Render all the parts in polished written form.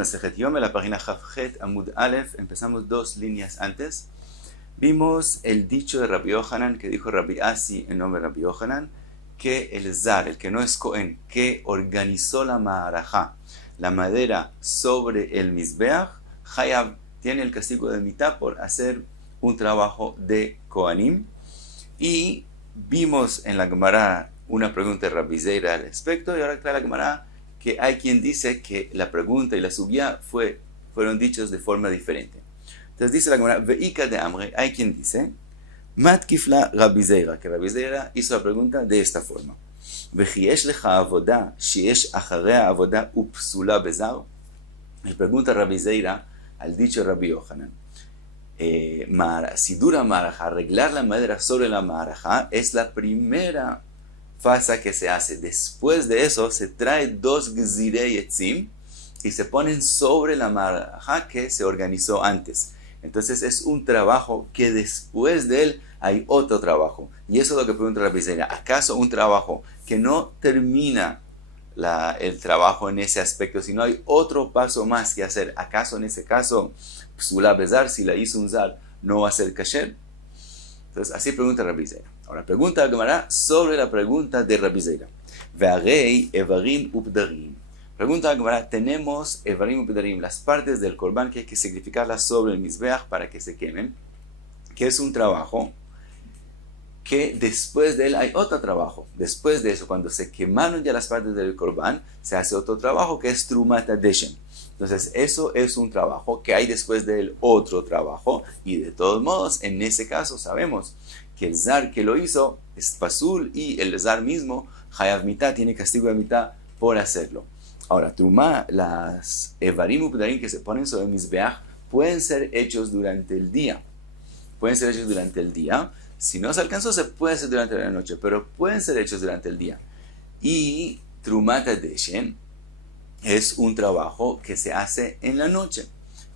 Masejet Yom, la página Chavchet Amud Aleph, empezamos 2 líneas antes. Vimos el dicho de Rabbi Yohanan que dijo Rabbi Asi en nombre de Rabbi Yohanan, que el Zar, el que no es Cohen, que organizó la Ma'arajá, la madera sobre el Mizbeach, Hayab tiene el castigo de mitad por hacer un trabajo de Kohanim. Y vimos en la Gemara una pregunta de Rabbi Zeira al respecto, y ahora está la Gemara que hay quien dice que la pregunta y la subía fueron dichos de forma diferente. Entonces dice la Gemara, Veika de Amre, hay quien dice, Matkifla Rabbi Zeira, que Rabbi Zeira hizo la pregunta de esta forma. Vechiesh lecha avoda, sheesh acharea avoda upsula bezar. Le pregunta Rabbi Zeira al dicho Rabbi Yohanan. Si dura Ma'arajá, arreglar la madera sobre la Ma'arajá es la primera fase que se hace. Después de eso se trae 2 gzirei etzim y se ponen sobre la Ma'arajá que se organizó antes. Entonces es un trabajo que después de él hay otro trabajo. Y eso es lo que pregunta Rabbi Zeira. ¿Acaso un trabajo que no termina el trabajo en ese aspecto, sino hay otro paso más que hacer? ¿Acaso en ese caso, psula bezar, si la hizo un zar, no va a ser kasher? Entonces así pregunta Rabbi Zeira. Ahora pregunta Gemara sobre la pregunta de Rabbi Zeira. Ve'arei evarim updarim. Pregunta Gemara, tenemos evarim updarim, las partes del korban que hay que sacrificarlas sobre el mizbeach para que se quemen, que es un trabajo que después de él hay otro trabajo. Después de eso, cuando se quemaron ya las partes del korban, se hace otro trabajo que es trumat hadeshen. Entonces eso es un trabajo que hay después de él otro trabajo, y de todos modos en ese caso sabemos que el zar que lo hizo es pasul, y el zar mismo hayav mitad, tiene castigo de mitad por hacerlo. Ahora, trumá, las evarim updarim que se ponen sobre el mizbeach pueden ser hechos durante el día. Pueden ser hechos durante el día. Si no se alcanzó, se puede hacer durante la noche, pero pueden ser hechos durante el día. Y trumat hadeshen es un trabajo que se hace en la noche.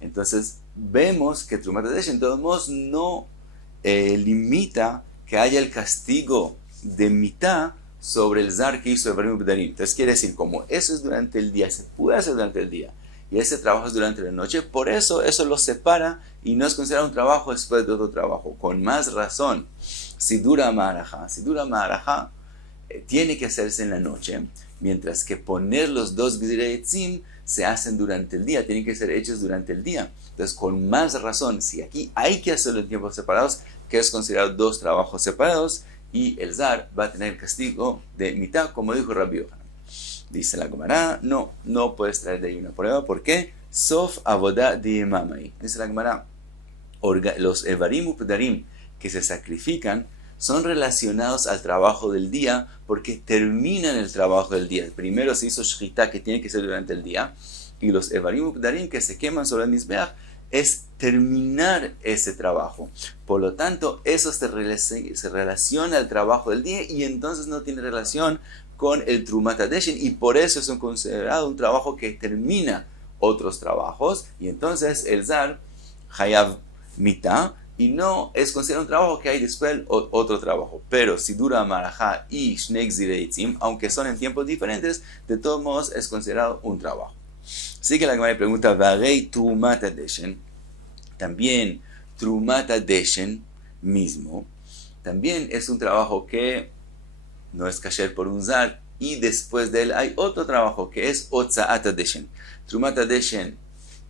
Entonces vemos que trumat hadeshen, de todos modos, no limita que haya el castigo de mitad sobre el zar que hizo Evarim Updarim. Entonces quiere decir, como eso es durante el día, se puede hacer durante el día, y ese trabajo es durante la noche, por eso lo separa y no es considerado un trabajo después de otro trabajo. Con más razón, si dura Ma'arajá, tiene que hacerse en la noche, mientras que poner los 2 gzirei etzim se hacen durante el día, tienen que ser hechos durante el día. Entonces, con más razón, si aquí hay que hacerlo en tiempos separados, que es considerado 2 trabajos separados, y el zar va a tener el castigo de mitad, como dijo Rabbi Yohanan. Dice la Gemara, no puedes traer de ahí una prueba. ¿Por qué? Sof avodah de imamai. Dice la Gemara, los evarim updarim que se sacrifican son relacionados al trabajo del día, porque terminan el trabajo del día. Primero se hizo shchita, que tiene que ser durante el día, y los evarim updarim que se queman sobre el mizbeach es terminar ese trabajo. Por lo tanto, eso se relaciona al trabajo del día, y entonces no tiene relación con el trumat hadeshen, y por eso es considerado un trabajo que termina otros trabajos, y entonces el zar hayav mitad, y no es considerado un trabajo que hay después otro trabajo. Pero si dura Ma'arajá y shnei gzirei etzim, aunque son en tiempos diferentes, de todos modos es considerado un trabajo. Así que la Gemara pregunta, Varei trumat hadeshen, también trumat hadeshen mismo, también es un trabajo que no es kasher por un zar, y después de él hay otro trabajo que es otzaat hadeshen. Trumat hadeshen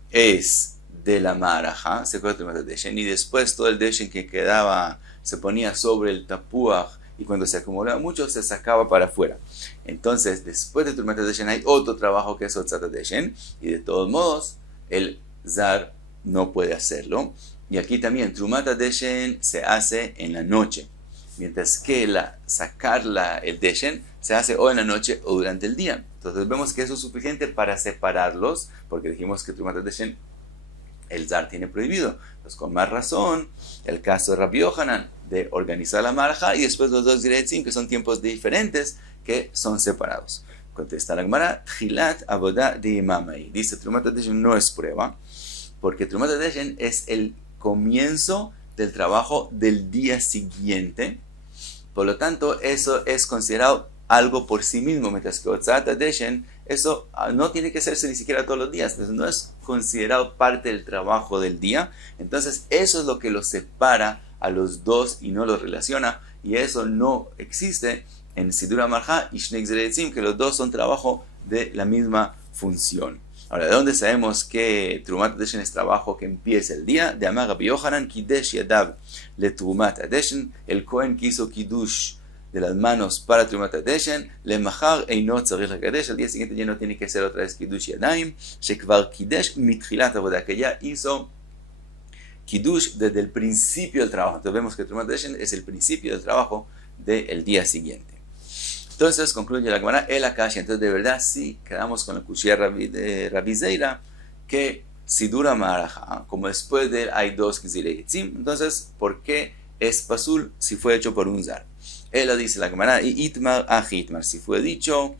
es de la Ma'arajá, se coge trumat hadeshen, y después todo el deshen que quedaba se ponía sobre el tapuaj, y cuando se acumulaba mucho se sacaba para afuera. Entonces, después de trumat hadeshen hay otro trabajo que es otzaat hadeshen, y de todos modos el zar no puede hacerlo. Y aquí también trumat hadeshen se hace en la noche, mientras que sacar el deshen se hace o en la noche o durante el día. Entonces vemos que eso es suficiente para separarlos, porque dijimos que trumat hadeshen el zar tiene prohibido. Entonces, con más razón, el caso de Rabbi Yohanan de organizar la Ma'arajá, y después los 2 gzirei etzim, que son tiempos diferentes, que son separados. Contesta la Gemara, Tchilat avodah de imamai. Dice, trumat hadeshen no es prueba, porque trumat hadeshen es el comienzo del trabajo del día siguiente. Por lo tanto, eso es considerado algo por sí mismo, mientras que otzaat hadeshen eso no tiene que hacerse ni siquiera todos los días, entonces no es considerado parte del trabajo del día. Entonces eso es lo que los separa a los dos y no los relaciona, y eso no existe en Sidur HaMalachá y Shnei Gzirei Etzim, que los dos son trabajo de la misma función. Ahora, ¿de dónde sabemos que Trumat Adeshen es trabajo que empieza el día? De Amar Rabbi Yochanan, Kidesh Yadav le Trumat Adeshen, el Kohen que hizo Kiddush de las manos para Trumat Adeshen, le Mahar Einot Tzarich LaKadesh, al día siguiente ya no tiene que hacer otra vez Kiddush Yadayim, Shekvar Kidesh Mitchilat Avodah, que ya hizo Kiddush desde el principio del trabajo. Entonces vemos que Trumat Adeshen es el principio del trabajo del día siguiente. Entonces concluye la Gemara, el Akashi. Entonces de verdad sí quedamos con la cuchilla de Rabbi Zeira, que Sidur HaMalachá, como después de él hay dos Gzirei Etzim, entonces ¿por qué es pasul si fue hecho por un zar? Él dice la Gemara, y Itmar Itmar, si fue dicho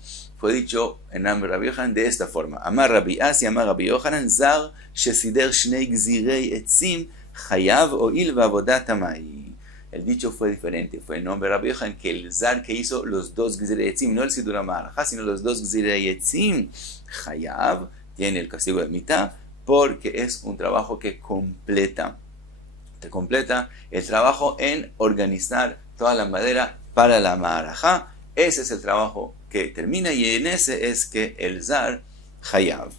en nombre de Rabbi Yochanan de esta forma. Amar Rabbi Asi, Amar Rabbi Yochanan, zar shesider shnei Gzirei Etzim, chayav oil va'avodat hamai. El dicho fue diferente, fue en nombre de Rabbi Yochanan que el zar que hizo los dos Gzirei Etzim, no el Sidur HaMalachá, sino los dos Gzirei Etzim, chayav, tiene el castigo de mitad, porque es un trabajo que completa el trabajo en organizar toda la madera para la Malachá. Ese es el trabajo que termina, y en ese es que el zar chayav.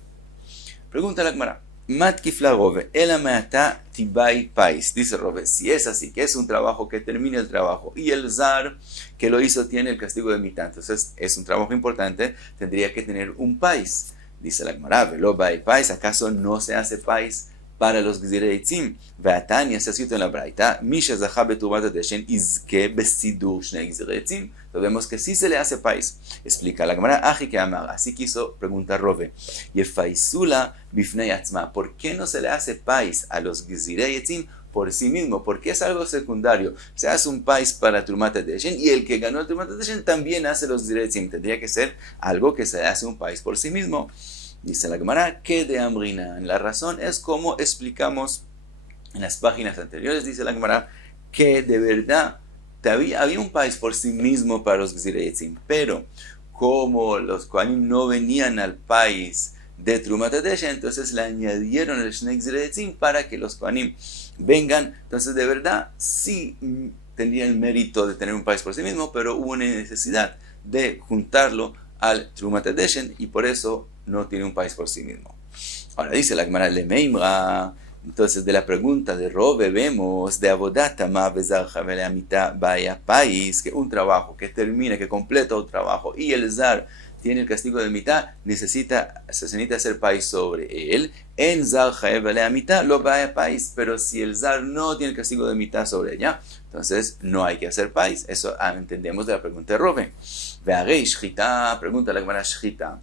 Pregunta la Gemara, Matkifla Rove, Elameata Tibai Pais. Dice Rove, si es así, que es un trabajo que termina el trabajo y el zar que lo hizo tiene el castigo de mitad, entonces es un trabajo importante, tendría que tener un pais. Dice la Gemara, Velo Bai Pais, ¿acaso no se hace pais para los Gzirei Etzim? Ve'atania, se ha escrito en la Braita, Misha Zachá Betumat Adeshen Izke Besidur Shnei Gzirei Etzim. Vemos que sí se le hace pais. Explica la Gemara, Aji que amar. Así quiso preguntar Rove. Y el faisula bifnei atzma. ¿Por qué no se le hace pais a los Gzirei Etzim por sí mismo? Porque es algo secundario. Se hace un pais para Trumat Adeshen y el que ganó el Trumat Adeshen también hace los Gzirei Etzim. Tendría que ser algo que se hace un pais por sí mismo. Dice la Gemara, que de Amrina. La razón es como explicamos en las páginas anteriores. Dice la Gemara que de verdad había un país por sí mismo para los Gzirei Etzim, pero como los Kohanim no venían al país de Trumat Adeshen, entonces le añadieron el Shnei Gzirei Etzim para que los Kohanim vengan. Entonces de verdad sí tendría el mérito de tener un país por sí mismo, pero hubo una necesidad de juntarlo al Trumat Adeshen y por eso no tiene un país por sí mismo. Ahora dice la Gemara Lemeimra. Entonces, de la pregunta de Rove vemos de Abodatama Bezar Javele Amita Baya País, que un trabajo que termina, que completa un trabajo y el zar tiene el castigo de mitad, se necesita hacer país sobre él. En Zar Javele Amita lo Baya País, pero si el zar no tiene el castigo de mitad sobre ella, entonces no hay que hacer país. Eso entendemos de la pregunta de Rove. Vearei Shchita, pregunta la Gemara Shchita.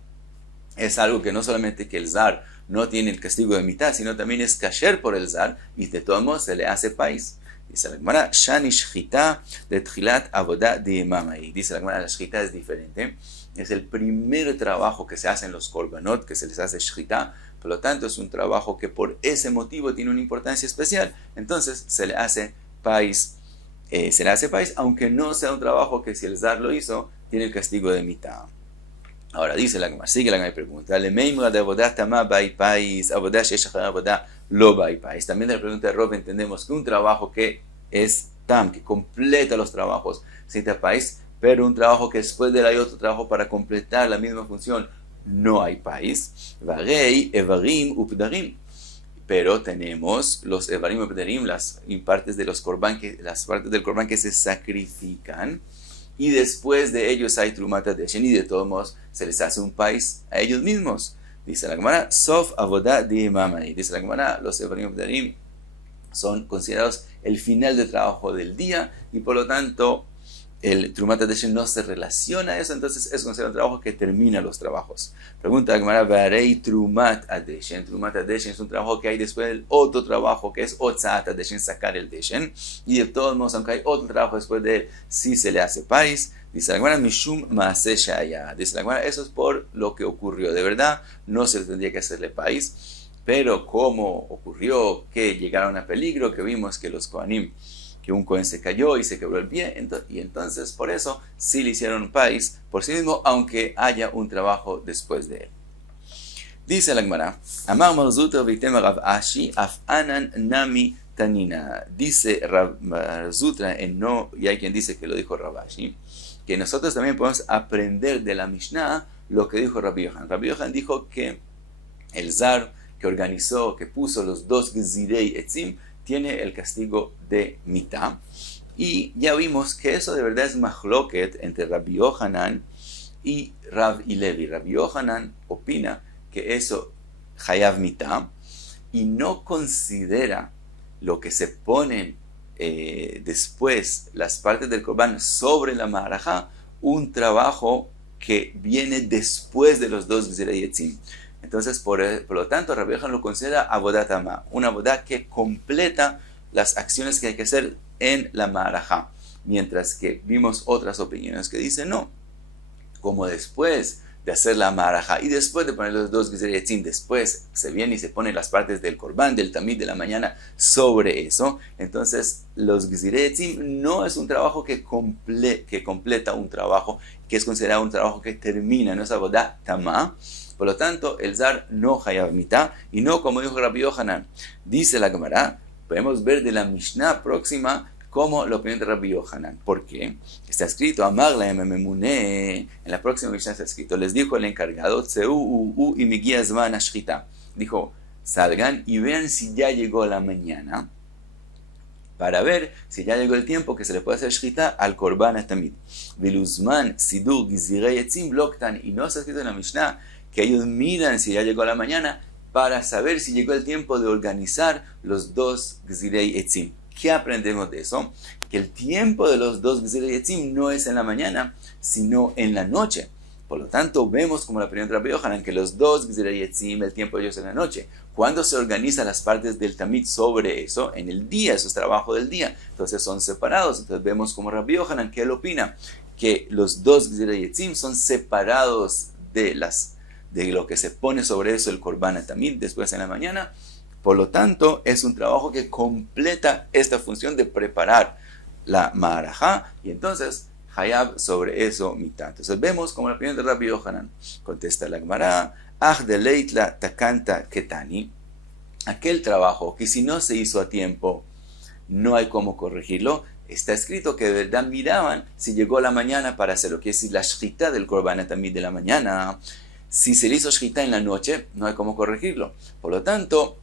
Es algo que no solamente que el zar no tiene el castigo de mitad, sino también es kasher por el zar, y de todos modos se le hace país. Dice la Gemara, Shani Shchita de Tchilat Avodah de Imamai. Dice la Gemara, la Shchita es diferente. Es el primer trabajo que se hace en los korbanot, que se les hace Shchita. Por lo tanto, es un trabajo que por ese motivo tiene una importancia especial. Entonces, se le hace país. Aunque no sea un trabajo que si el zar lo hizo, tiene el castigo de mitad. Ahora dice la Gemara, sigue la Gemara y pregunta, Lemeimra de Avodah Tama Bai Pais, Avodah Shesh Achar Avodah Lo Bai Pais. También de la pregunta de Rob entendemos que un trabajo que es tam, que completa los trabajos, cita país, pero un trabajo que después de él hay otro trabajo para completar la misma función, no hay país. Varei, Evarim, Updarim. Pero tenemos los Evarim, Updarim, las partes de los korban, las partes del korban que se sacrifican, y después de ellos hay Trumat Adeshen, y de todos modos se les hace un país a ellos mismos. Dice la Gemara, Sof Avodah de Imamai. Dice la Gemara, los Evarim Updarim son considerados el final del trabajo del día, y por lo tanto el Trumat Adeshen no se relaciona a eso, entonces es considerado un trabajo que termina los trabajos. Pregunta la Gemara, Varei Trumat Adeshen. Trumat Adeshen es un trabajo que hay después del otro trabajo que es Otzaat Adeshen, sacar el Deshen, y de todos modos, aunque hay otro trabajo después de él, sí se le hace país. Dice la Gemara, Mishum Maaseh Shaya. Dice la Gemara, eso es por lo que ocurrió. De verdad, no se le tendría que hacerle país, pero como ocurrió que llegaron a peligro, que vimos que los Kohanim que un Cohen se cayó y se quebró el pie, y entonces por eso sí le hicieron pais por sí mismo, aunque haya un trabajo después de él. Dice la Gemara, Amar Mar Zutra v'itema Rav Ashi, af anan nami tanina. Dice Rav Zutra, y hay quien dice que lo dijo Rav Ashi, que nosotros también podemos aprender de la Mishnah lo que dijo Rabbi Yohanan. Rabbi Yohanan dijo que el zar que organizó, que puso los dos gzirei etzim, tiene el castigo de mitad. Y ya vimos que eso de verdad es machloket entre Rabbi Yohanan y Rav y Levi. Rabbi Yohanan opina que eso hayav mitad y no considera lo que se ponen después las partes del korban sobre la marajá un trabajo que viene después de los dos gzirei etzim. Entonces, por lo tanto, Rabbi Yohanan lo considera avodat ama, una avodat que completa las acciones que hay que hacer en la marajá. Mientras que vimos otras opiniones que dicen no, como después de hacer la marajá y después de poner los dos gzirei etzim, después se viene y se ponen las partes del korban, del tamid de la mañana sobre eso. Entonces, los gzirei etzim no es un trabajo que completa un trabajo, que es considerado un trabajo que termina, no es avodat tamá. Por lo tanto, el zar no hayav mitad, y no como dijo Rabbi Yohanan. Dice la Gemara, podemos ver de la Mishnah próxima como la opinión de Rabbi Yohanan. ¿Por qué? Está escrito, Amar la Memuné, en la próxima Mishnah está escrito, les dijo el encargado, Tseu y Miguel Zman Ashchita. Dijo, salgan y vean si ya llegó la mañana, para ver si ya llegó el tiempo que se le puede hacer shchita al korban atamid. Viluzman sidur gzirei etzim loktan, y no está escrito en la Mishnah que ellos miran si ya llegó la mañana para saber si llegó el tiempo de organizar los dos gzirei etzim. ¿Qué aprendemos de eso? Que el tiempo de los dos gzirei etzim no es en la mañana, sino en la noche. Por lo tanto, vemos como la opinión de Rabbi Yohanan que los dos gzirei etzim, el tiempo de ellos en la noche. Cuando se organizan las partes del tamid sobre eso, en el día, eso es trabajo del día. Entonces son separados. Entonces vemos como Rabbi Yohanan, que él opina que los dos gzirei etzim son separados de lo que se pone sobre eso el korban atamid después en la mañana. Por lo tanto, es un trabajo que completa esta función de preparar la marajá, y entonces hayab sobre eso mitad. Entonces vemos como la opinión de Rabbi Yohanan. Contesta la Gemara, de leitla takanta ketani, aquel trabajo que si no se hizo a tiempo no hay cómo corregirlo. Está escrito que de verdad miraban si llegó la mañana para hacerlo, que es decir, la shchita del korban atamid de la mañana. Si se le hizo shchita en la noche, no hay cómo corregirlo. Por lo tanto,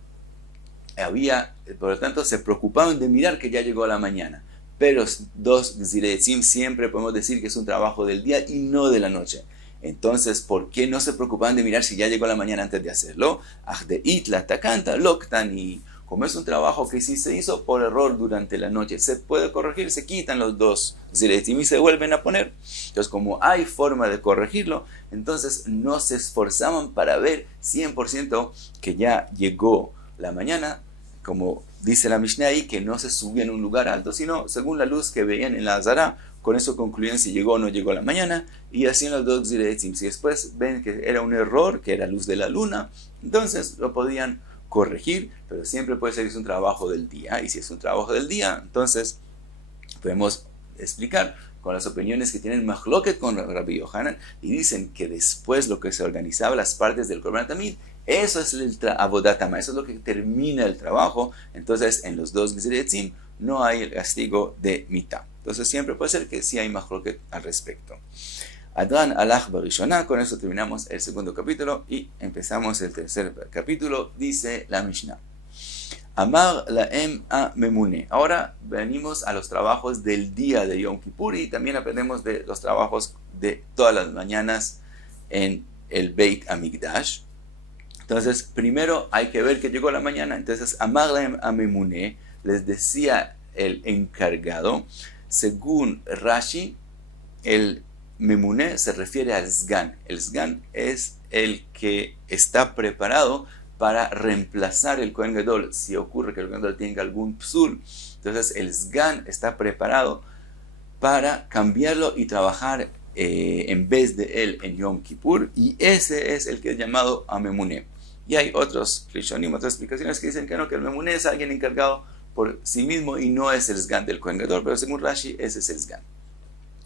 se preocupaban de mirar que ya llegó la mañana. Pero dos gzirei etzim siempre podemos decir que es un trabajo del día y no de la noche. Entonces, ¿por qué no se preocupaban de mirar si ya llegó la mañana antes de hacerlo? Ahdeit la takanta loktani. Como es un trabajo que si se hizo por error durante la noche, se puede corregir, se quitan los dos gzirei etzim y se vuelven a poner. Entonces, como hay forma de corregirlo, entonces no se esforzaban para ver 100% que ya llegó la mañana, como dice la Mishnah ahí, que no se subían a un lugar alto, sino según la luz que veían en la Azara, con eso concluían si llegó o no llegó la mañana, y hacían los dos gzirei etzim. Si después ven que era un error, que era luz de la luna, entonces lo podían corregir, pero siempre puede ser que es un trabajo del día, y si es un trabajo del día, entonces podemos explicar con las opiniones que tienen machloket con Rabbi Yohanan, y dicen que después lo que se organizaba, las partes del korban tamid, eso es el avodat ama, eso es lo que termina el trabajo. Entonces en los dos gzirei etzim no hay el castigo de mitad. Entonces siempre puede ser que sí hay machloket al respecto. Adran alach barishona, con eso terminamos el segundo capítulo y empezamos el tercer capítulo. Dice la Mishnah, Amar laem a memune. Ahora venimos a los trabajos del día de Yom Kippur y también aprendemos de los trabajos de todas las mañanas en el Beit Hamikdash. Entonces, primero hay que ver que llegó la mañana. Entonces, Amar laem a memune, les decía el encargado. Según Rashi, el memune se refiere al sgan. El sgan es el que está preparado para reemplazar el Kohen Gadol si ocurre que el Kohen Gadol tenga algún psul. Entonces el sgan está preparado para cambiarlo y trabajar en vez de él en Yom Kippur, y ese es el que es llamado Amemuné. Y hay otros rishonim, otras explicaciones que dicen que no, que el Memuné es alguien encargado por sí mismo y no es el Sgan del Kohen Gadol, pero según Rashi ese es el Sgan.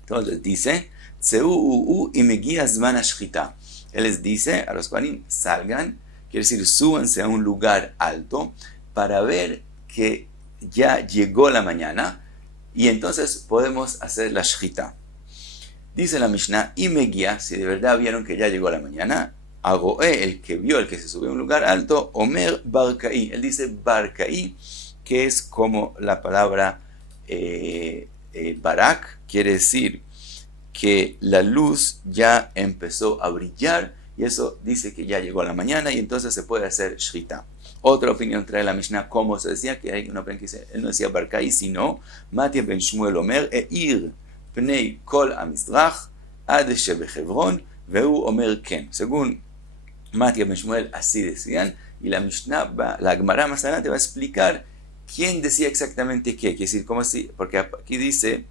Entonces dice, Tseu y Megia Zman Ashchita. Él les dice a los Kohanim, salgan, quiere decir, súbanse a un lugar alto para ver que ya llegó la mañana y entonces podemos hacer la Shchita. Dice la Mishnah, y Megia, si de verdad vieron que ya llegó la mañana, Agoe, el que vio, el que se subió a un lugar alto, Omer Barcaí. Él dice Barcaí, que es como la palabra Barak, quiere decir que la luz ya empezó a brillar y eso dice que ya llegó la mañana y entonces se puede hacer Shchita. Otra opinión trae la Mishnah, como se decía, que hay una opinión que dice, él no decía Barcaí, sino Matia ben Shmuel Omer, Eir Pnei Kol Amizrach, Ad Shebehevron, Veu Omer Ken. Según Matia ben Shmuel, así decían, y la Mishnah, la Gemara más adelante va a explicar quién decía exactamente qué, quiere decir, cómo así, porque aquí dice,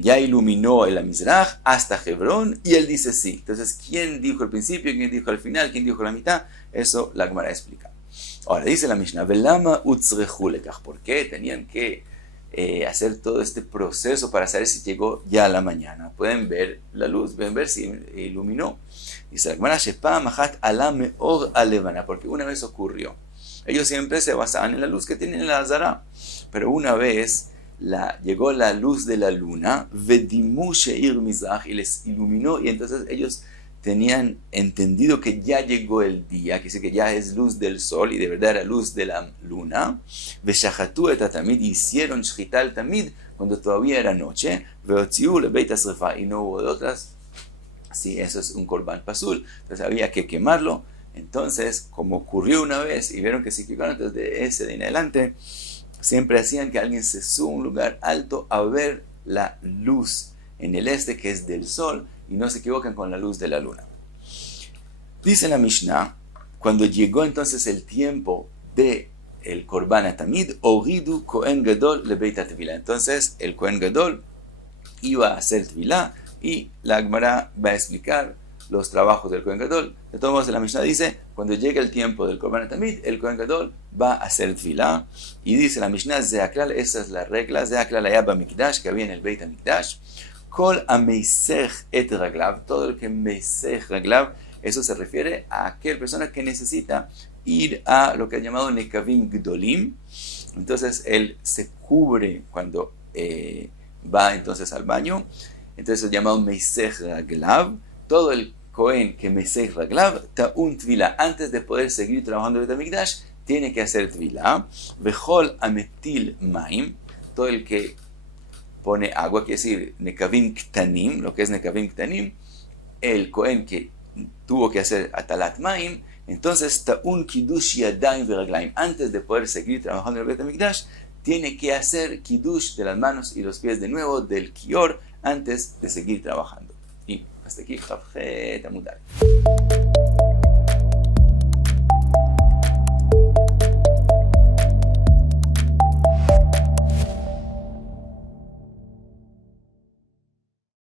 ya iluminó el Amizrach hasta Hebrón, y él dice sí. Entonces, ¿quién dijo al principio, quién dijo al final, quién dijo la mitad? Eso la Gemara explica. Ahora, dice la Mishnah, Velama utzrechu lekach, ¿por qué tenían que hacer todo este proceso para saber si llegó ya la mañana? Pueden ver la luz, pueden ver si iluminó. Dice la Gemara, Shepa machat ala meor alevana, porque una vez ocurrió. Ellos siempre se basaban en la luz que tienen en la Azara, pero una vez llegó la luz de la luna, Vedimu she'ir mizrach, y les iluminó, y entonces ellos tenían entendido que ya llegó el día, que dice que ya es luz del sol, y de verdad era luz de la luna. Veshachatu et tamid, hicieron shchita al tamid cuando todavía era noche, veotziu lebeit asrefa, y no hubo de otras. Sí, eso es un korban pasul, entonces había que quemarlo. Entonces, como ocurrió una vez y vieron que se equivocaron, entonces de ese de en adelante siempre hacían que alguien se suba a un lugar alto a ver la luz en el este, que es del sol, y no se equivocan con la luz de la luna. Dice la Mishnah, cuando llegó entonces el tiempo de el Korban Atamid, Oridu Kohen Gadol lebeit HaTevilah. Entonces el Kohen Gadol iba a hacer Tevilah y la Gemara va a explicar los trabajos del Kohen Gadol. De todos modos, la Mishnah dice, cuando llegue el tiempo del Korban Atamid, el Kohen Gadol va a hacer Tevilah. Y dice la Mishnah, Zeaklal, esa es la regla, Zeaklal Ayaba Mikdash, que había en el Beit HaMikdash, Kol Ameisech et Raglav, todo el que Meisech Raglav, eso se refiere a aquella persona que necesita ir a lo que ha llamado Nekavim Gdolim. Entonces él se cubre cuando va entonces al baño, entonces es llamado Meisech Raglav. Todo el Cohen que Meisech Raglav, Ta'un Tvila, antes de poder seguir trabajando en el Beit HaMikdash, tiene que hacer Tvila. Vechol Ametil Maim, todo el que pone agua, quiere decir Nekavim Ktanim, lo que es Nekavim Ktanim, el Cohen que tuvo que hacer Atalat Maim, entonces Ta'un Kiddush Yadayim Veraglaim, antes de poder seguir trabajando en el Beit HaMikdash, tiene que hacer Kiddush de las manos y los pies de nuevo, del Kior, antes de seguir trabajando. Y hasta aquí, Chavchet Amud Aleph.